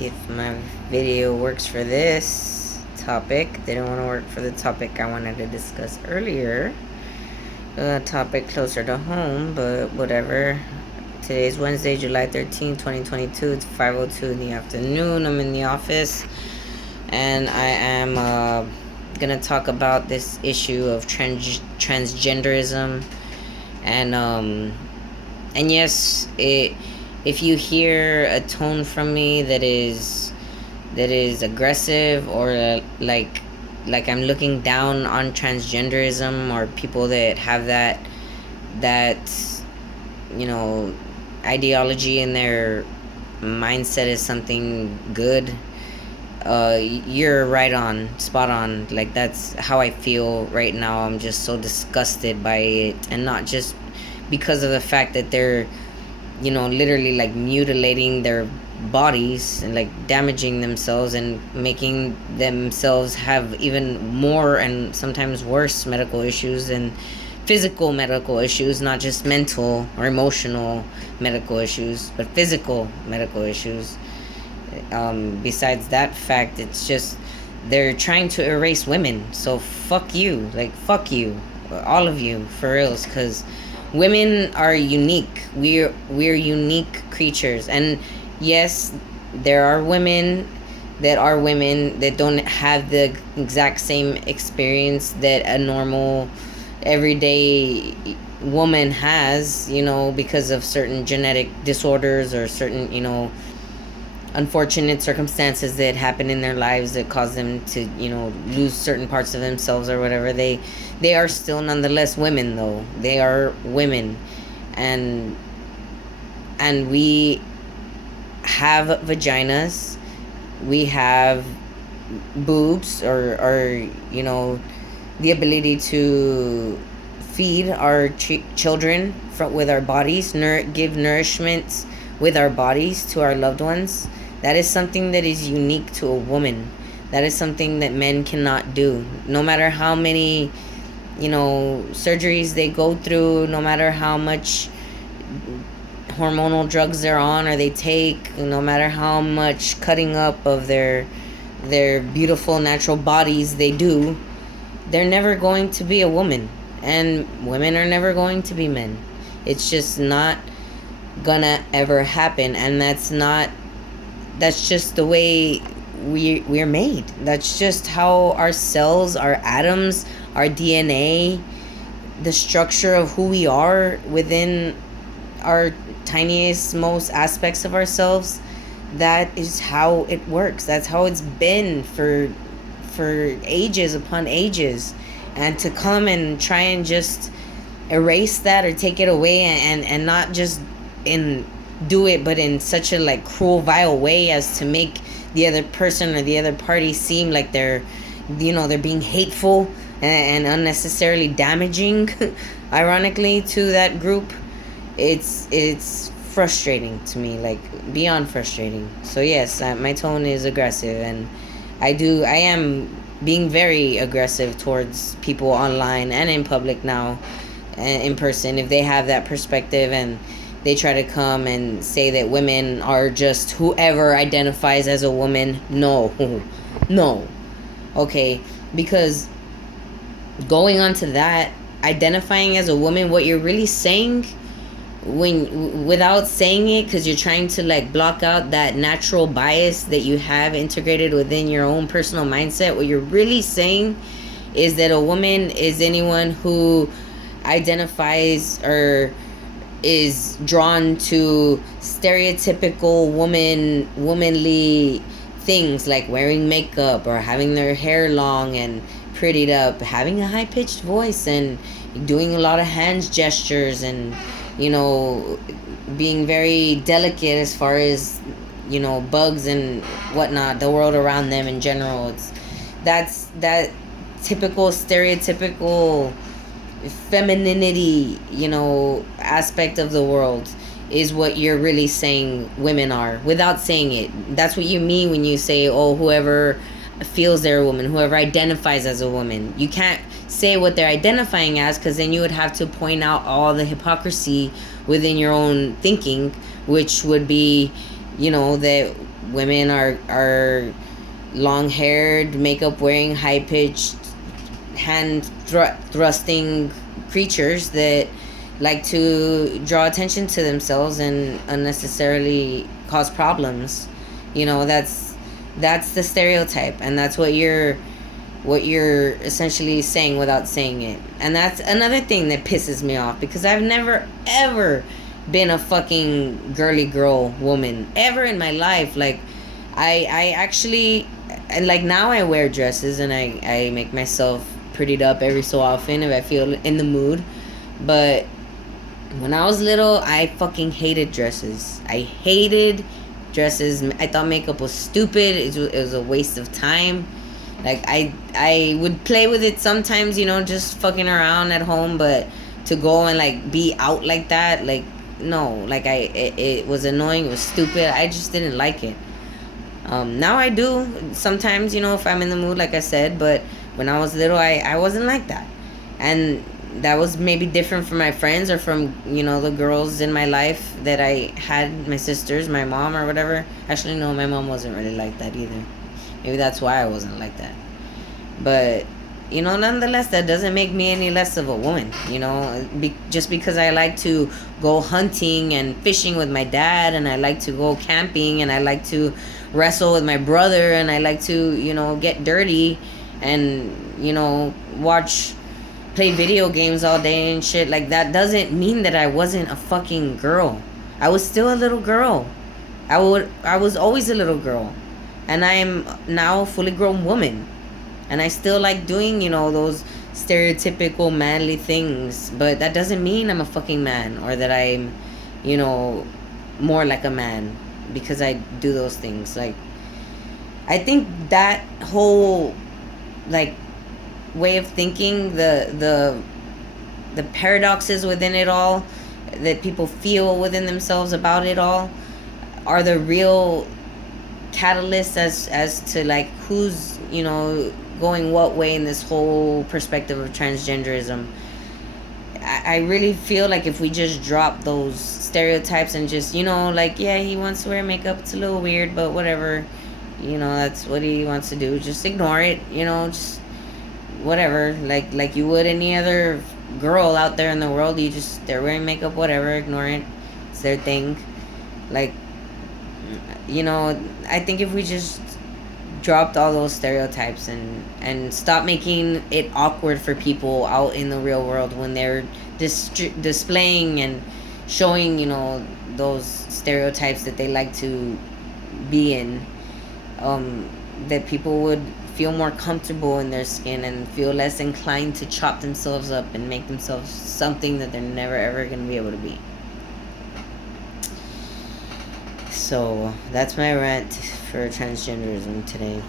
if my video works for this topic. Didn't want to work for the topic I wanted to discuss earlier. A topic closer to home, but whatever. Today's Wednesday, July 13th, 2022. It's 5:02 in the afternoon. I'm in the office, and I am gonna talk about this issue of transgenderism, and yes, if you hear a tone from me that is aggressive, or like I'm looking down on transgenderism or people that have that you know ideology in their mindset is something good, you're right on, spot on. Like, that's how I feel right now. I'm just so disgusted by it, and not just because of the fact that they're literally like mutilating their bodies and like damaging themselves and making themselves have even more and sometimes worse medical issues and physical medical issues, not just mental or emotional medical issues, but physical medical issues. Besides that fact, it's just they're trying to erase women. So fuck you, like fuck you, all of you, for reals, because women are unique. We're unique creatures, and yes, there are women that don't have the exact same experience that a normal everyday woman has, because of certain genetic disorders or certain, unfortunate circumstances that happen in their lives that cause them to, lose certain parts of themselves or whatever. They are still nonetheless women, though. They are women, and we have vaginas, we have boobs, or the ability to feed our children with our bodies, give nourishment with our bodies to our loved ones. That is something that is unique to a woman. That is something that men cannot do. No matter how many, surgeries they go through, no matter how much hormonal drugs they're on or they take, no matter how much cutting up of their beautiful natural bodies they do, they're never going to be a woman. And women are never going to be men. It's just not gonna ever happen. And that's just the way we're made. That's just how our cells, our atoms, our DNA, the structure of who we are within our tiniest, most aspects of ourselves, that is how it works. That's how it's been for ages upon ages. And to come and try and just erase that or take it away, and not just do it, but in such a like cruel, vile way as to make the other person or the other party seem like they're being hateful and unnecessarily damaging ironically, to that group. It's frustrating to me, like beyond frustrating. So yes, my tone is aggressive, and I am being very aggressive towards people online and in public now, and in person, if they have that perspective and they try to come and say that women are just whoever identifies as a woman. No. No. Okay, because going on to that, identifying as a woman, what you're really saying, without saying it, because you're trying to like block out that natural bias that you have integrated within your own personal mindset, what you're really saying is that a woman is anyone who identifies or is drawn to stereotypical womanly things, like wearing makeup or having their hair long and prettied up, having a high-pitched voice and doing a lot of hand gestures, and being very delicate as far as bugs and whatnot, the world around them in general. That's that typical stereotypical femininity, aspect of the world is what you're really saying women are, without saying it. That's what you mean when you say, oh, whoever feels they're a woman, whoever identifies as a woman. You can't say what they're identifying as, because then you would have to point out all the hypocrisy within your own thinking, which would be, that women are long haired, makeup wearing, high pitched, hand thrusting creatures that like to draw attention to themselves and unnecessarily cause problems. That's the stereotype, and that's what you're essentially saying without saying it. And that's another thing that pisses me off, because I've never ever been a fucking girly girl woman ever in my life. Like, I actually, and like now I wear dresses and I make myself prettied up every so often if I feel in the mood. But when I was little, I fucking hated dresses. I hated dresses. I thought makeup was stupid. It was a waste of time. Like, I would play with it sometimes, just fucking around at home, but to go and like be out like that, like, no, like it was annoying. It was stupid. I just didn't like it. Now I do sometimes, if I'm in the mood, like I said. But when I was little, I wasn't like that, and that was maybe different from my friends or from the girls in my life that I had, my sisters, my mom, or whatever. Actually, no, my mom wasn't really like that either. Maybe that's why I wasn't like that. But nonetheless, that doesn't make me any less of a woman. Just because I like to go hunting and fishing with my dad, and I like to go camping, and I like to wrestle with my brother, and I like to get dirty, and watch, play video games all day and shit, like, that doesn't mean that I wasn't a fucking girl. I was still a little girl. I was always a little girl, and I am now a fully grown woman, and I still like doing those stereotypical manly things. But that doesn't mean I'm a fucking man, or that I'm more like a man because I do those things. Like, I think that whole, like, way of thinking, the paradoxes within it all, that people feel within themselves about it all, are the real catalyst as to like who's going what way in this whole perspective of transgenderism. I really feel like if we just drop those stereotypes and just like, yeah, he wants to wear makeup, it's a little weird, but whatever, that's what he wants to do, just ignore it, just whatever, like you would any other girl out there in the world. They're wearing makeup, whatever, ignore it, it's their thing. Like, I think if we just dropped all those stereotypes and stop making it awkward for people out in the real world when they're displaying and showing those stereotypes that they like to be in, that people would feel more comfortable in their skin and feel less inclined to chop themselves up and make themselves something that they're never ever going to be able to be. So that's my rant for transgenderism today.